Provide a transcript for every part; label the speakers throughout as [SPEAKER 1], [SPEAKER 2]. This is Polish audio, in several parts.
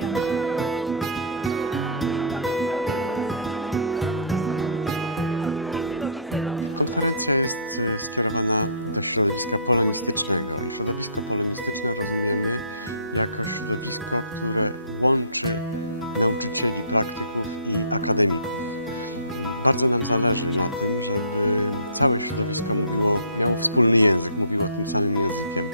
[SPEAKER 1] Jungle.
[SPEAKER 2] Konferencja jest y, skierowana do środowiska polonistycznego i środowisko polonistyczne rozumiemy jako środowisko, które łączy nauczycieli, praktyków i akademików. Bardzo nam zależy na tym, żeby całe środowisko mówiło, miało wspólny język, mówiło tym samym językiem.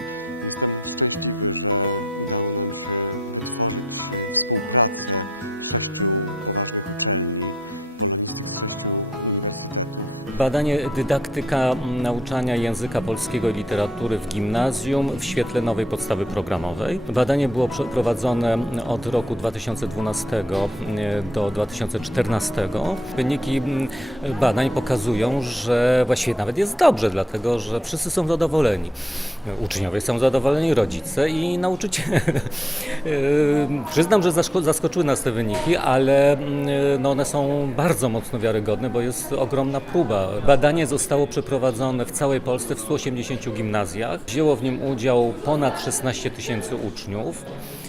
[SPEAKER 2] Jestem szczęśliwy, że udało nam się wytworzyć y, współpracę sześciu poważnych uczelni, polonistek z sześciu uniwersytetów.
[SPEAKER 3] Badanie dydaktyka nauczania języka polskiego i literatury w gimnazjum w świetle nowej podstawy programowej. Badanie było przeprowadzone od roku 2012 do 2014. Wyniki badań pokazują, że właściwie nawet jest dobrze, dlatego że wszyscy są zadowoleni. Uczniowie są zadowoleni, rodzice i nauczyciele. Yy, Przyznam, że zaskoczyły nas te wyniki, ale mm, no one są bardzo mocno wiarygodne, bo jest ogromna próba. Badanie zostało przeprowadzone w całej Polsce w 180 gimnazjach. Wzięło w nim udział ponad 16 tysięcy uczniów.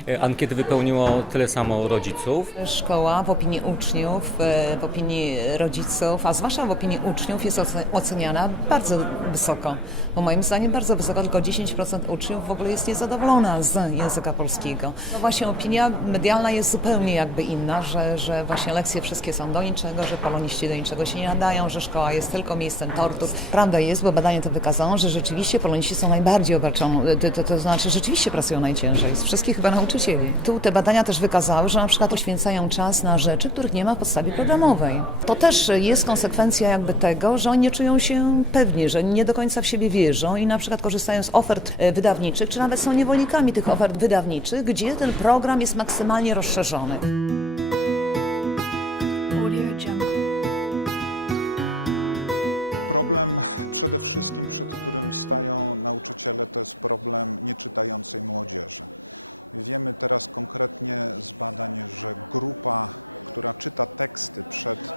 [SPEAKER 3] Yy, Ankiety wypełniło tyle samo rodziców.
[SPEAKER 4] Szkoła w opinii uczniów, e, w opinii rodziców, a zwłaszcza w opinii uczniów jest oce- oceniana bardzo wysoko. Bo moim zdaniem bardzo wysoko, tylko 10% uczniów w ogóle jest niezadowolona z języka polskiego. No właśnie opinia medialna jest zupełnie jakby inna, że, że właśnie lekcje wszystkie są do niczego, że poloniści do niczego się nie nadają, że szkoła jest tylko miejscem tortur. Prawda jest, bo badanie to wykazało, że rzeczywiście poloniści są najbardziej obarczone, to, to, to znaczy rzeczywiście pracują najciężej z wszystkich chyba nauczycieli. Tu te badania też wykazały, że na przykład poświęcają czas na rzeczy, których nie ma w podstawie programowej. To też jest konsekwencja jakby tego, że oni nie czują się pewni, że nie do końca w siebie wierzą i na przykład korzystają z ofert e, wydawniczych, czy nawet są niewolnikami tych ofert wydawniczych, gdzie ten program jest maksymalnie rozszerzony.
[SPEAKER 5] Problem przede wszystkim, przed którym stają nauczyciele, to jest problem nieczytającej młodzieży. Wiemy teraz konkretnie z badań, że grupa, która czyta teksty przed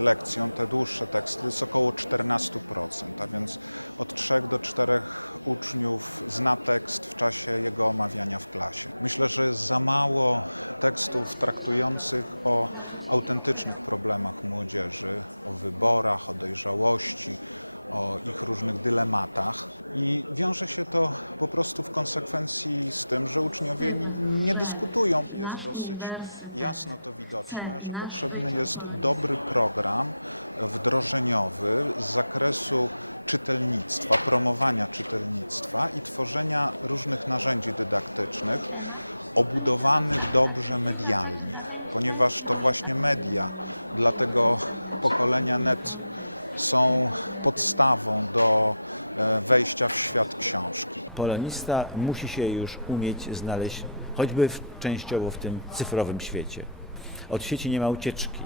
[SPEAKER 5] lekcją, te dłuższe teksty, jest około 14%, a więc od 3 do 4 uczniów zna tekst w czasie jego omawiania w klasie. Myślę, że jest za mało tekstów traktujących o autentycznych problemach młodzieży, o wyborach, o dojrzałości, o ich różnych dylematach. I wiąże się to po prostu w konsekwencji z tym, że uczniowie nie dyskutują. Jest dosyć jasno to widoczne, że potrzebny jest dobry program wdrożeniowy z zakresu czytelnictwa, promowania czytelnictwa i tworzenia różnych narzędzi dydaktycznych obudowanych dobrze medialnie, ponieważ to właśnie media dla tego pokolenia net są podstawą do e, wejścia w świat książki.
[SPEAKER 6] Polonista musi się już umieć znaleźć choćby w, częściowo w tym cyfrowym świecie. Od sieci nie ma ucieczki.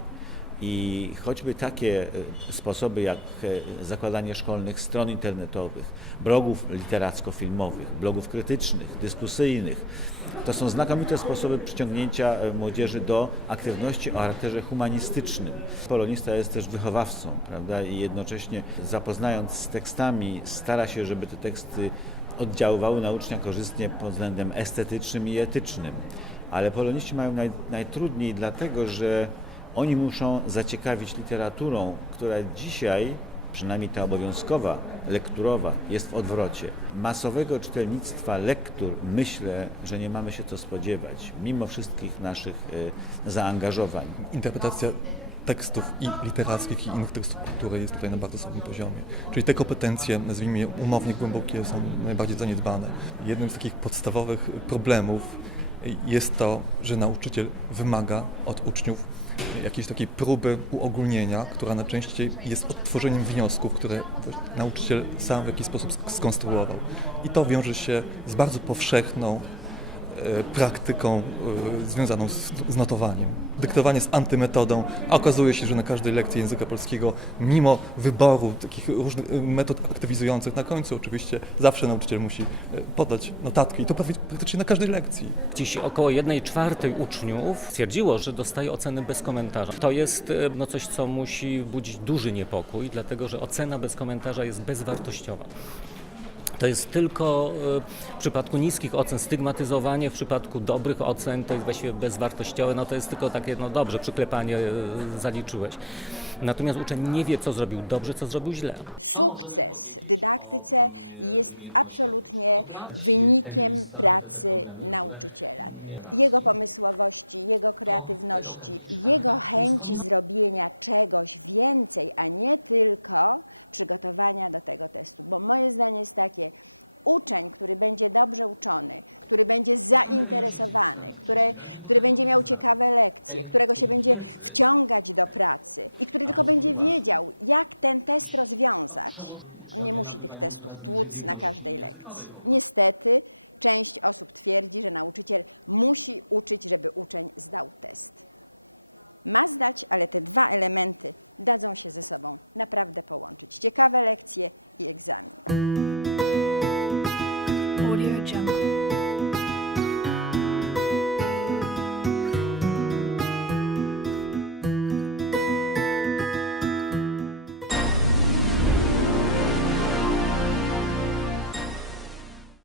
[SPEAKER 6] I choćby takie e, sposoby jak e, zakładanie szkolnych stron internetowych, blogów literacko-filmowych, blogów krytycznych, dyskusyjnych, to są znakomite sposoby przyciągnięcia e, młodzieży do aktywności o charakterze humanistycznym. Polonista jest też wychowawcą, prawda? I jednocześnie zapoznając z tekstami, stara się, żeby te teksty oddziaływały na ucznia korzystnie pod względem estetycznym i etycznym. Ale poloniści mają naj, najtrudniej dlatego, że oni muszą zaciekawić literaturą, która dzisiaj, przynajmniej ta obowiązkowa, lekturowa, jest w odwrocie. Masowego czytelnictwa lektur myślę, że nie mamy się co spodziewać, mimo wszystkich naszych e, zaangażowań.
[SPEAKER 7] interpretacja tekstów i literackich i innych tekstów kultury jest tutaj na bardzo wysokim poziomie. Czyli te kompetencje, nazwijmy je umownie głębokie, są najbardziej zaniedbane. Jednym z takich podstawowych problemów jest to, że nauczyciel wymaga od uczniów jakiejś takiej próby uogólnienia, która najczęściej jest odtworzeniem wniosków, które nauczyciel sam w jakiś sposób sk- skonstruował. I to wiąże się z bardzo powszechną praktyką e, związaną z, notowaniem. Dyktowanie jest antymetodą, a okazuje się, że na każdej lekcji języka polskiego, mimo wyboru takich różnych e, metod aktywizujących, na końcu oczywiście zawsze nauczyciel musi e, podać notatkę i to praktycznie na każdej lekcji.
[SPEAKER 3] Dziś około 1 czwartej uczniów stwierdziło, że dostaje oceny bez komentarza. To jest e, no, coś, co musi budzić duży niepokój, dlatego że ocena bez komentarza jest bezwartościowa. To jest tylko e, w przypadku niskich ocen stygmatyzowanie, w przypadku dobrych ocen to jest właściwie bezwartościowe, no to jest tylko takie, no dobrze, przyklepanie, e, zaliczyłeś. Natomiast uczeń nie wie, co zrobił dobrze, co zrobił źle.
[SPEAKER 1] Sukces w dydaktyce jest absolutnie wynikiem pracy nauczyciela. Jego pomysłowości, jego kreatywności, jego chęci zrobienia czegoś więcej, a nie tylko przygotowania do tego testu. Bo moje zdanie jest takie, uczeń, który będzie dobrze uczony, który będzie zainteresowany, który, który będzie miał ciekawe lekcje, którego się będzie wciągać do pracy i który tylko będzie wiedział, jak ten test rozwiązać, on nie musi tych testów tłuc na każdej lekcji. Niestety, część osób twierdzi, że nauczyciel musi uczyć, żeby uczeń zdał test. Ma zdać, ale te dwa elementy dadzą się ze sobą naprawdę połączyć. Ciekawe lekcje i egzamin.
[SPEAKER 8] Audio Jungle.